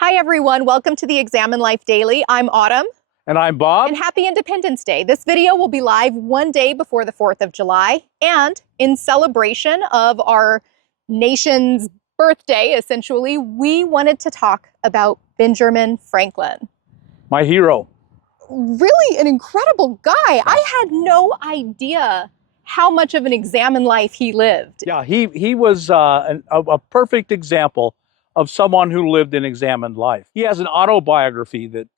Hi, everyone. Welcome to the Examine Life Daily. I'm Autumn. And I'm Bob. And happy Independence Day. This video will be live one day before the 4th of July. And in celebration of our nation's birthday, essentially, we wanted to talk about Benjamin Franklin. My hero. Really an incredible guy. I had no idea how much of an examine life he lived. Yeah, he was a perfect example of someone who lived an examined life. He has an autobiography that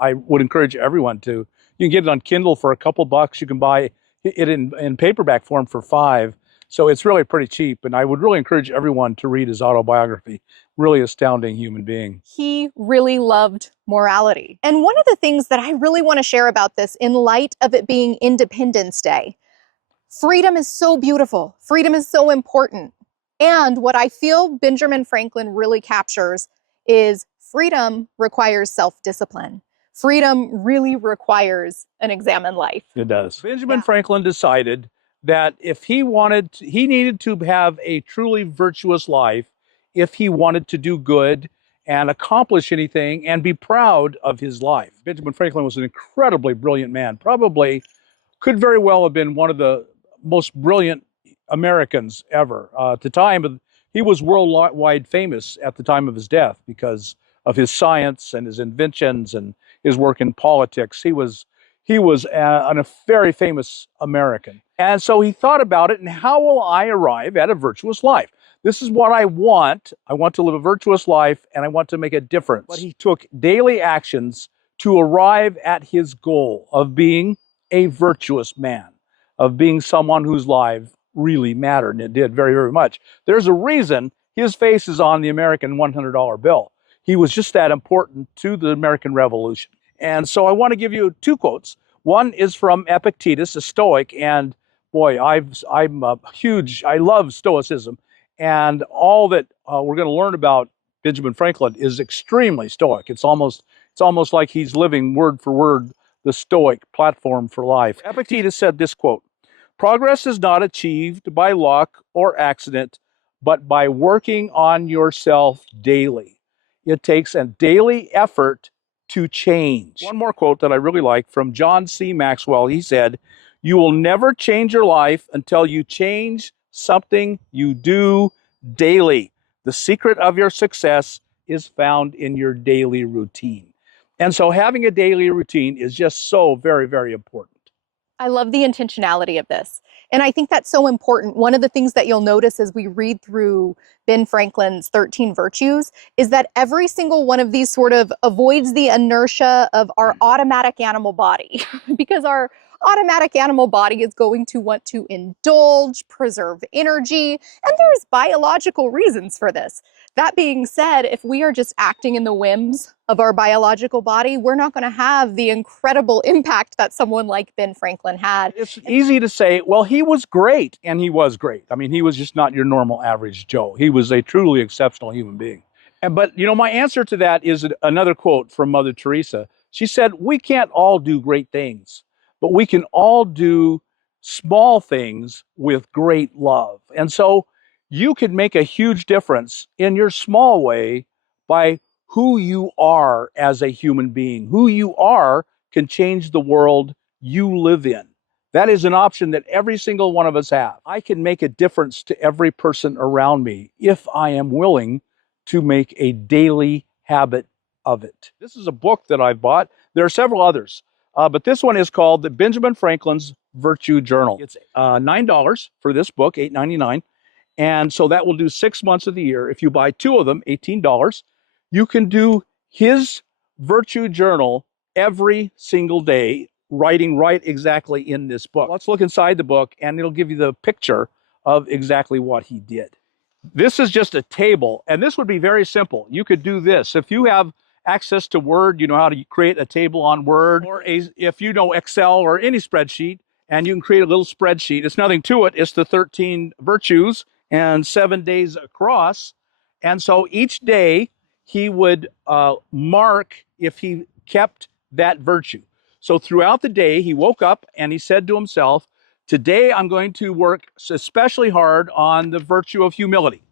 I would encourage everyone to. You can get it on Kindle for a couple bucks. You can buy it in paperback form for $5. So it's really pretty cheap. And I would really encourage everyone to read his autobiography. Really astounding human being. He really loved morality. And one of the things that I really want to share about this in light of it being Independence Day, freedom is so beautiful. Freedom is so important. And what I feel Benjamin Franklin really captures is freedom requires self-discipline. Freedom really requires an examined life. It does. Benjamin Franklin decided that if he needed to have a truly virtuous life, if he wanted to do good and accomplish anything and be proud of his life. Benjamin Franklin was an incredibly brilliant man, probably could very well have been one of the most brilliant Americans ever. At the time, he was worldwide famous at the time of his death because of his science and his inventions and his work in politics. He was a very famous American. And so he thought about it, and how will I arrive at a virtuous life? This is what I want. I want to live a virtuous life, and I want to make a difference. But he took daily actions to arrive at his goal of being a virtuous man, of being someone whose life really mattered, and it did very, very much. There's a reason his face is on the American $100 bill. He was just that important to the American Revolution. And so I want to give you two quotes. One is from Epictetus, a Stoic, and boy, I love Stoicism. And all that we're going to learn about Benjamin Franklin is extremely Stoic. It's almost like he's living word for word the Stoic platform for life. Epictetus said this quote, "Progress is not achieved by luck or accident, but by working on yourself daily. It takes a daily effort to change." One more quote that I really like from John C. Maxwell. He said, "You will never change your life until you change something you do daily. The secret of your success is found in your daily routine." And so having a daily routine is just so very, very important. I love the intentionality of this. And I think that's so important. One of the things that you'll notice as we read through Ben Franklin's 13 virtues is that every single one of these sort of avoids the inertia of our automatic animal body because our automatic animal body is going to want to indulge, preserve energy, and there's biological reasons for this. That being said, if we are just acting in the whims of our biological body, we're not going to have the incredible impact that someone like Ben Franklin had. It's easy to say, well, he was great, and he was great. I mean, he was just not your normal average Joe. He was a truly exceptional human being. But, you know, my answer to that is another quote from Mother Teresa. She said, "We can't all do great things, but we can all do small things with great love." And so you can make a huge difference in your small way by who you are as a human being. Who you are can change the world you live in. That is an option that every single one of us have. I can make a difference to every person around me if I am willing to make a daily habit of it. This is a book that I bought. There are several others, but this one is called the Benjamin Franklin's Virtue Journal. It's $9 for this book, $8.99. And so that will do 6 months of the year. If you buy two of them, $18, you can do his Virtue Journal every single day, writing right exactly in this book. Let's look inside the book, and it'll give you the picture of exactly what he did. This is just a table, and this would be very simple. You could do this. If you have access to Word, you know how to create a table on Word, or if you know Excel or any spreadsheet, and you can create a little spreadsheet. It's nothing to it. It's the 13 virtues and 7 days across. And so each day he would mark if he kept that virtue. So throughout the day, he woke up and he said to himself, "Today I'm going to work especially hard on the virtue of humility."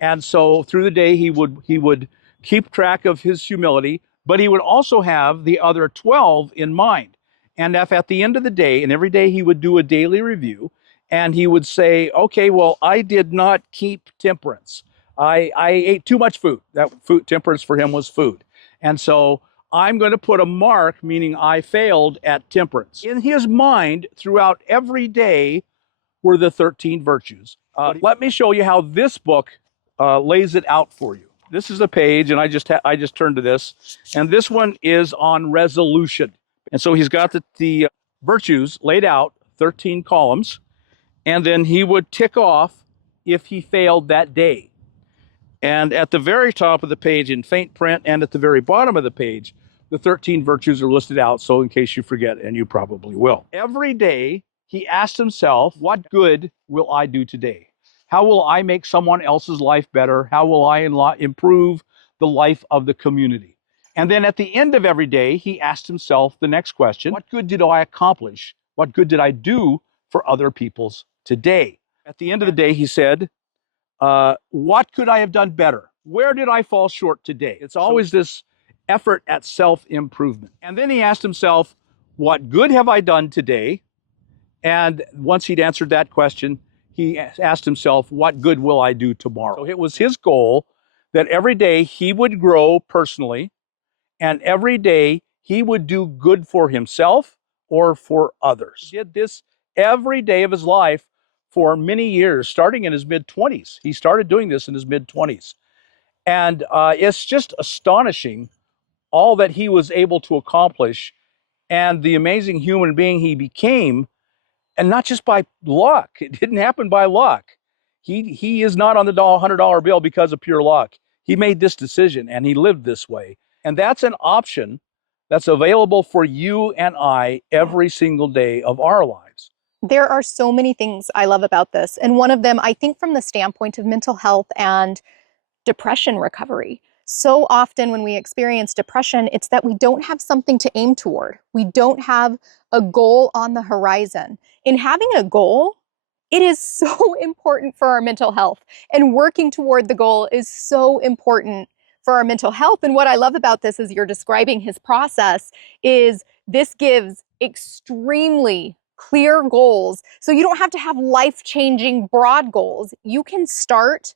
And so through the day, he would keep track of his humility, but he would also have the other 12 in mind. And if at the end of the day, and every day he would do a daily review, and he would say, okay, well, I did not keep temperance. I ate too much food. That food temperance for him was food. And so I'm going to put a mark, meaning I failed at temperance. In his mind, throughout every day, were the 13 virtues. Let me show you how this book lays it out for you. This is a page, and I just turned to this, and this one is on resolution. And so he's got the virtues laid out, 13 columns, and then he would tick off if he failed that day. And at the very top of the page in faint print and at the very bottom of the page, the 13 virtues are listed out, so in case you forget, and you probably will. Every day, he asked himself, what good will I do today? How will I make someone else's life better? How will I improve the life of the community? And then at the end of every day, he asked himself the next question, what good did I accomplish? What good did I do for other people's today? At the end of the day, he said, what could I have done better? Where did I fall short today? It's always this effort at self-improvement. And then he asked himself, what good have I done today? And once he'd answered that question, he asked himself, what good will I do tomorrow? So it was his goal that every day he would grow personally, and every day he would do good for himself or for others. He did this every day of his life for many years, starting in his mid-20s. He started doing this in his mid-20s. And it's just astonishing all that he was able to accomplish and the amazing human being he became, and not just by luck. It didn't happen by luck. He is not on the $100 bill because of pure luck. He made this decision and he lived this way. And that's an option that's available for you and I every single day of our lives. There are so many things I love about this. And one of them, I think from the standpoint of mental health and depression recovery. So often when we experience depression, it's that we don't have something to aim toward. We don't have a goal on the horizon. In having a goal, it is so important for our mental health. And working toward the goal is so important for our mental health. And what I love about this is you're describing his process is this gives extremely clear goals. So you don't have to have life-changing broad goals. You can start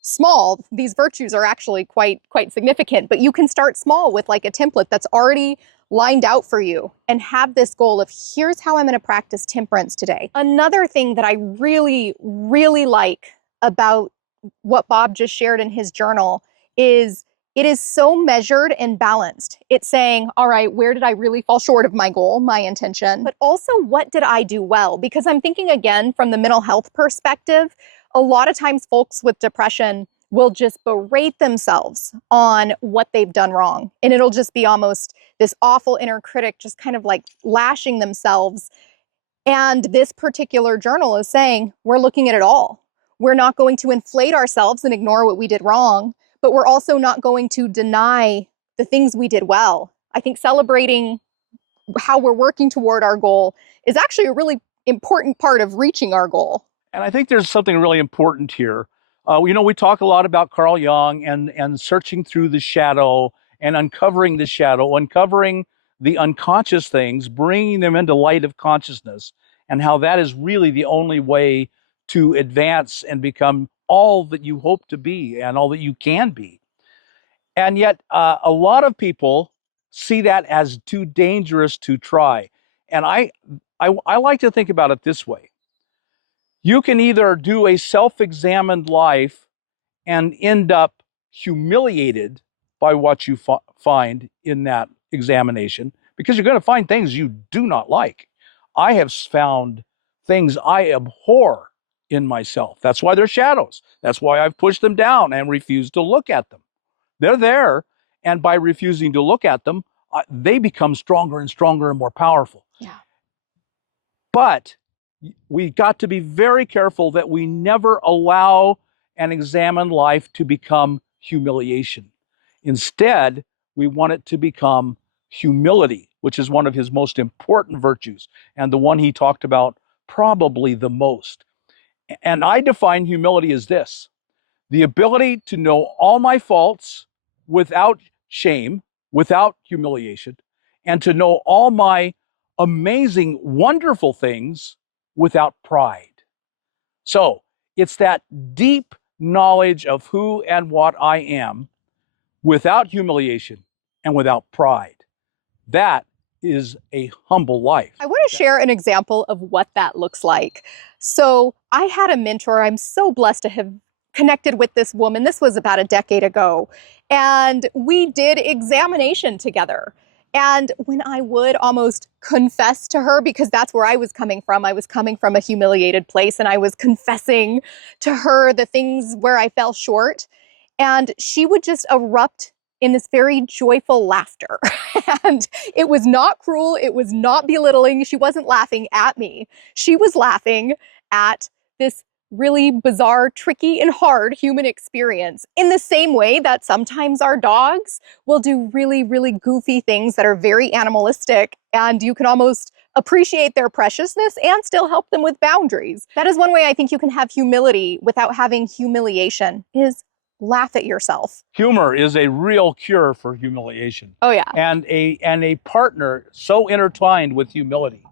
small. These virtues are actually quite significant, but you can start small with like a template that's already lined out for you and have this goal of here's how I'm going to practice temperance today. Another thing that I really, really like about what Bob just shared in his journal is it is so measured and balanced. It's saying, all right, where did I really fall short of my goal, my intention, but also what did I do well? Because I'm thinking again from the mental health perspective, a lot of times folks with depression will just berate themselves on what they've done wrong. And it'll just be almost this awful inner critic just kind of like lashing themselves. And this particular journal is saying, we're looking at it all. We're not going to inflate ourselves and ignore what we did wrong, but we're also not going to deny the things we did well. I think celebrating how we're working toward our goal is actually a really important part of reaching our goal. And I think there's something really important here. We talk a lot about Carl Jung and searching through the shadow and uncovering the shadow, uncovering the unconscious things, bringing them into light of consciousness, and how that is really the only way to advance and become all that you hope to be and all that you can be. And yet a lot of people see that as too dangerous to try. And I like to think about it this way. You can either do a self-examined life and end up humiliated by what you find in that examination, because you're going to find things you do not like. I have found things I abhor in myself. That's why they're shadows. That's why I've pushed them down and refused to look at them. They're there, and by refusing to look at them, they become stronger and stronger and more powerful. Yeah. But we got to be very careful that we never allow an examined life to become humiliation. Instead, we want it to become humility, which is one of his most important virtues and the one he talked about probably the most. And I define humility as this: the ability to know all my faults without shame, without humiliation, and to know all my amazing, wonderful things without pride. So it's that deep knowledge of who and what I am without humiliation and without pride. That is a humble life. I want to share an example of what that looks like. So I had a mentor. I'm so blessed to have connected with this woman. This was about a decade ago. And we did examination together. And when I would almost confess to her, because that's where I was coming from a humiliated place, and I was confessing to her the things where I fell short. And she would just erupt in this very joyful laughter. And it was not cruel. It was not belittling. She wasn't laughing at me. She was laughing at this really bizarre, tricky, and hard human experience, in the same way that sometimes our dogs will do really, really goofy things that are very animalistic, and you can almost appreciate their preciousness and still help them with boundaries. That is one way I think you can have humility without having humiliation, is laugh at yourself. Humor is a real cure for humiliation. Oh yeah. And a partner so intertwined with humility.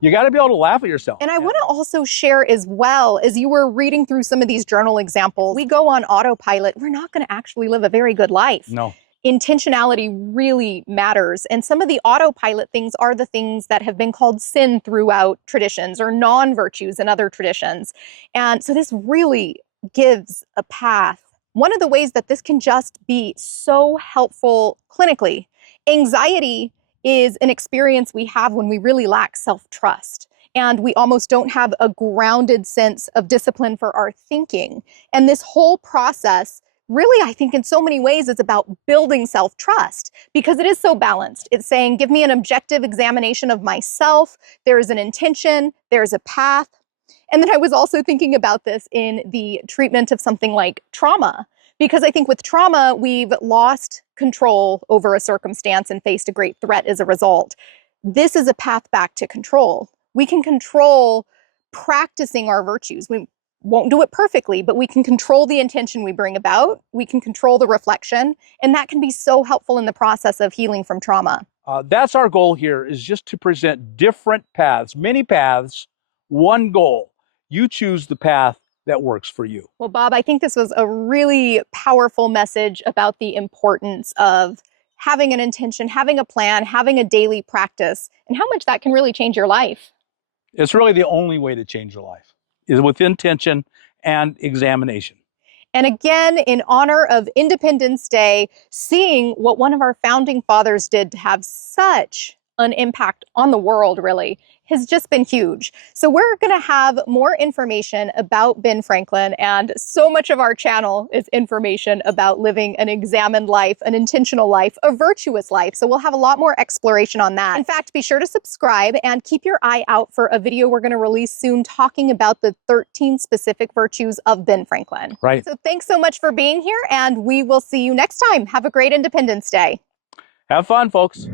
You got to be able to laugh at yourself. And I want to also share as well, as you were reading through some of these journal examples, we go on autopilot. We're not going to actually live a very good life. No. Intentionality really matters. And some of the autopilot things are the things that have been called sin throughout traditions, or non-virtues in other traditions. And so this really gives a path. One of the ways that this can just be so helpful clinically, anxiety is an experience we have when we really lack self-trust, and we almost don't have a grounded sense of discipline for our thinking. And this whole process really, I think in so many ways, is about building self-trust, because it is so balanced. It's saying, give me an objective examination of myself. There is an intention, there's a path. And then I was also thinking about this in the treatment of something like trauma, because I think with trauma, we've lost control over a circumstance and faced a great threat as a result. This is a path back to control. We can control practicing our virtues. We won't do it perfectly, but we can control the intention we bring about. We can control the reflection, and that can be so helpful in the process of healing from trauma. That's our goal here, is just to present different paths, many paths, one goal. You choose the path that works for you. Well, Bob, I think this was a really powerful message about the importance of having an intention, having a plan, having a daily practice, and how much that can really change your life. It's really the only way to change your life, is with intention and examination. And again, in honor of Independence Day, seeing what one of our founding fathers did to have such an impact on the world, really, has just been huge. So we're going to have more information about Ben Franklin, and so much of our channel is information about living an examined life, an intentional life, a virtuous life. So we'll have a lot more exploration on that. In fact, be sure to subscribe and keep your eye out for a video we're going to release soon talking about the 13 specific virtues of Ben Franklin. Right. So thanks so much for being here, and we will see you next time. Have a great Independence Day. Have fun, folks.